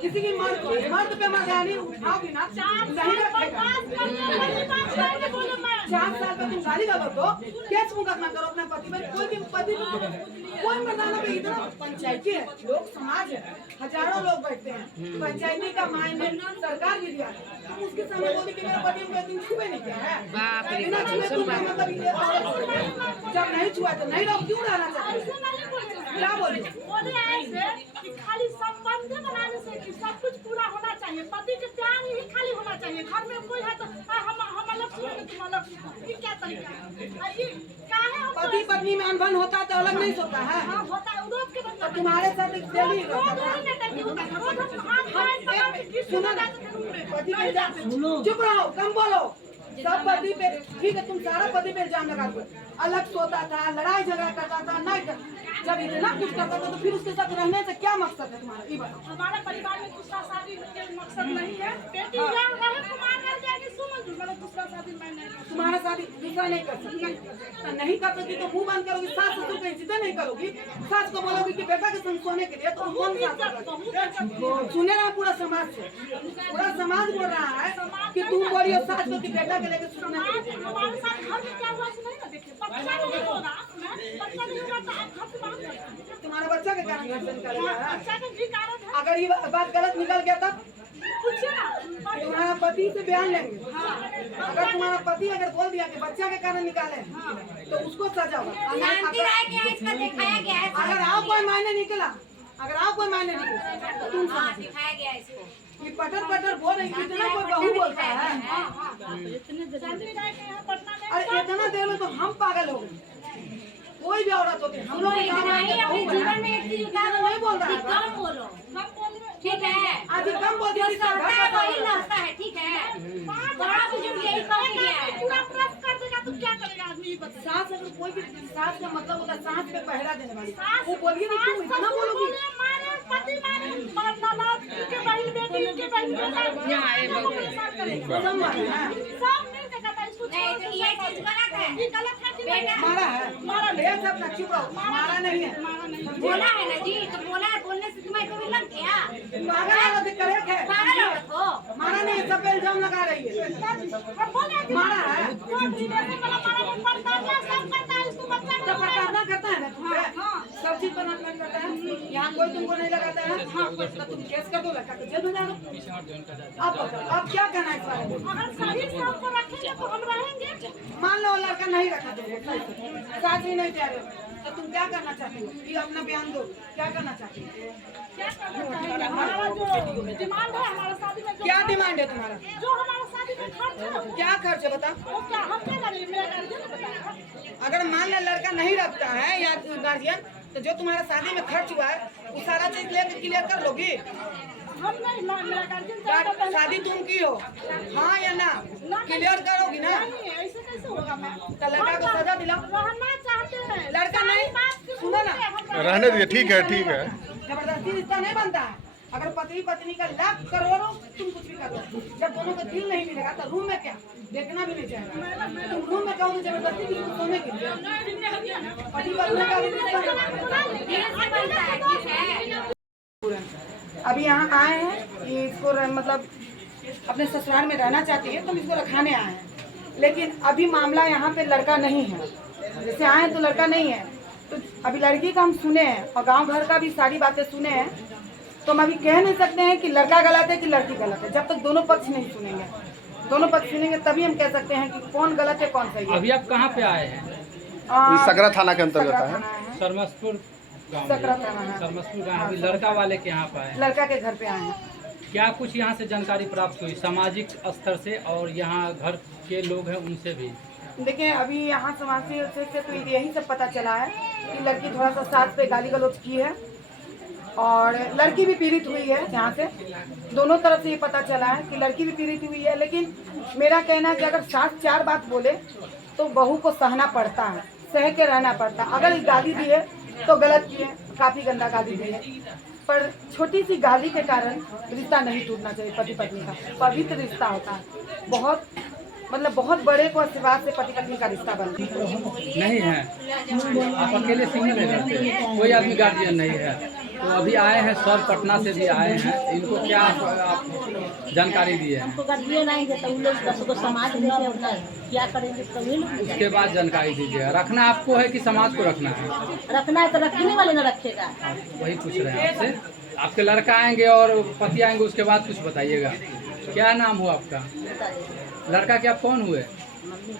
किसी की मर्द पे मर गया नहीं उठाओगी ना, नहीं रखेगा। 4 साल पे तुम गाली गलौज दो, केस मुकदमा करो अपना पति पर। कोई भी पति कोई मर्दाना पे इतना पंचायती है, लोग समाज है, हजारों लोग बैठते हैं, पंचायती का मायने सरकार भी दिया। तुम उसके सामने बोली कि मेरा पति को तुम छुए नहीं क्या है? बिना छुए तुम मतलब जब नहीं छुआ तो नहीं रहो, क्यों रहना चाहते? क्या बोले? खाली संबंध बनाने से कि सब कुछ पूरा होना चाहिए, पति के प्यार ही खाली होना चाहिए। घर में कोई है तो हम अलग सुनेंगे, तुम अलग सुनो, ये क्या तरीका है? ये क्या है? पति पत्नी में अनबन होता है तो अलग नहीं होता है। हाँ होता है, रोज के तो तुम्हारे साथ एक डेली चुप रहो, कम बोलो। सब पति पे ठीक है, तुम सारा पति पे इल्जाम लगा दो। अलग सोता था, लड़ाई झगड़ा करता था, नहीं जब इतना कुछ करता था तो फिर उसके साथ रहने से क्या मकसद है तुम्हारा? ये बताओ। हमारे परिवार में दूसरा शादी के मकसद नहीं है। बेटी यहाँ रहे, कुमार रह जाएगी, सुनो जो मेरा दूसरा शादी मैं नहीं करूँगी। तुम्हारा शादी दूसरा नहीं कर सकती, तो नहीं कर सकती तो मुंह बंद करोगी, सास ससुर पे इज्जत नहीं करोगी, सास को बोलोगी कि बेटा के संग सोने के लिए, तो कौन सास सुने रहा पूरा समाज से, पूरा समाज बोल रहा है कि तुम बोलियो सास को कि बेटा के लेके सुनना। हमारे साथ घर में क्या हुआ नहीं ना देखिए, बच्चा नहीं होगा, बच्चा नहीं होगा तो आप घर से बाहर कर। तुम्हारा बच्चा के कारण घर से निकलेगा। बच्चा के भी कारण है। अगर ये बात गलत निकल गया तब पूछिए ना, तुम्हारा पति से बयान लेंगे। अगर तुम्हारा पति अगर बोल दिया कि बच्चा के कारण निकाले तो उसको सजा होगा। अगर आप कोई मायने निकला, अगर आप कोई मायने निकला तो तुम दिखाया गया इसको। ये पटर बोल रही, कितना कोई बहू बोलता है। अरे इतना देर में तो हम पागल हो गए। कोई भी औरत होती है, हम लोग जीवन में एक चीज नहीं बोल रहा है। कम बोलो, ठीक है। आज कम बोल दिया, वही लड़ता है, ठीक है। बड़ा बुजुर्ग यही कह दिया है। पूरा प्रेस कर देगा तो क्या करेगा आदमी? सास अगर कोई भी सास का मतलब होता है सांस पे पहरा देने वाली। वो बोलिए ना, तुम इतना बोलोगी। मारे पति मारे ननद के बहन बेटी के बहन बेटा सब मिल के कहता है इसको नहीं तो ये चीज गलत है। ये गलत है कि बेटा मारा है, मारा ले सब ना, चुप रहो। मारा नहीं है, बोला है ना जी, तो बोला है, बोलने से तुम्हें कभी लग गया? पागल औरत करेक्ट है। पागल औरत हो। मारा नहीं है, सब पे इल्जाम लगा रही है। मारा है, सब प्रताड़ना करता है ना तुम्हें, सब चीज पर नजर करता है। यहाँ कोई तुमको नहीं लगाता है, तो तुम केस कर दो, लड़का को जेल भेजा दो। अब क्या कहना है इस बारे में? अगर सही से हमको रखेंगे तो हम रहेंगे। मान लो लड़का नहीं रखा देंगे, साथ ही नहीं तैयार हो, तो तुम क्या करना चाहती हो? ये अपना बयान दो, क्या करना चाहती हो? क्या करना चाहिए? हमारा जो डिमांड है, हमारा शादी में क्या डिमांड है तुम्हारा? जो हमारा शादी में खर्च है क्या खर्च है बता? वो क्या हम क्या करेंगे? मेरा गार्जियन बताएगा। अगर मान लो लड़का नहीं रखता है या गार्जियन, तो जो तुम्हारा शादी में खर्च हुआ है वो सारा चीज लेकर क्लियर कर लोगी? हम नहीं, मेरा गार्जियन शादी तुम की हो, हाँ या ना? क्लियर करोगी ना? नहीं, ऐसे कैसे होगा? मैं तो लड़का को सजा दिलाओ। रहना चाहते हैं, लड़का नहीं, सुनो ना, रहने दिए, ठीक है, ठीक है। जबरदस्ती रिश्ता नहीं बनता है। अगर पति पत्नी का लाख करोड़ों तुम कुछ भी कर लो, जब दोनों का दिल नहीं मिलेगा तो रूम में क्या देखना भी नहीं चाहेगा। तुम रूम में कहोगे जबरदस्ती किसी को सोने के लिए, पति पत्नी का भी अभी यहाँ आए हैं, इसको मतलब अपने ससुराल में रहना चाहती है, तुम इसको रखाने आए हैं। लेकिन अभी मामला यहाँ पे लड़का नहीं है, जैसे आए तो लड़का नहीं है, तो अभी लड़की का हम सुने हैं और गांव भर का भी सारी बातें सुने हैं, तो हम अभी कह नहीं सकते हैं कि लड़का गलत है कि लड़की गलत है। जब तक दोनों पक्ष नहीं सुनेंगे, दोनों पक्ष सुनेंगे तभी हम कह सकते हैं कि कौन गलत है कौन सही है। अभी आप कहाँ पे आए हैं? सकरा थाना के अंतर्गत है, सरमसपुर गाँव में। सकरा थाना है। सरमसपुर गाँव अभी लड़का वाले के यहाँ पे आए हैं। लड़का के घर पे आए हैं। क्या कुछ यहाँ से जानकारी प्राप्त हुई सामाजिक स्तर से और यहाँ घर के लोग हैं उनसे भी? देखिए अभी यहाँ समाज से तो यही सब पता चला है कि लड़की थोड़ा सा सास पे गाली गलौज की है और लड़की भी पीड़ित हुई है। यहाँ से दोनों तरफ से ये पता चला है कि लड़की भी पीड़ित हुई है, लेकिन मेरा कहना है कि अगर सास 4 बात बोले तो बहू को सहना पड़ता है, सह के रहना पड़ता है। अगर गाली दी है तो गलत की है, काफी गंदा गाली दी है, पर छोटी सी गाली के कारण रिश्ता नहीं टूटना चाहिए। पति पत्नी का पवित्र रिश्ता होता है, बहुत मतलब बहुत बड़े को आशीर्वाद से पति पत्नी का रिश्ता बन गया। नहीं है, आप अकेले सिंगल है घर पे, कोई आदमी गार्जियन नहीं है। तो अभी आए हैं सर, पटना से भी आए हैं, इनको क्या आप जानकारी दिए हैं? हमको गार्जियन आएंगे तो उन लोग 10 को समाज लेके अपना क्या करेंगे तो वही लोग उसके बाद जानकारी दीजिएगा। रखना आपको है कि समाज को रखना है? रखना है तो रखने वाले न रखेगा। वही पूछ रहे हैं आपसे। आपके लड़का आएंगे और पति आएंगे, उसके बाद कुछ बताइएगा। क्या नाम हुआ आपका? बता देंगे। लड़का के आप कौन हुए? मम्मी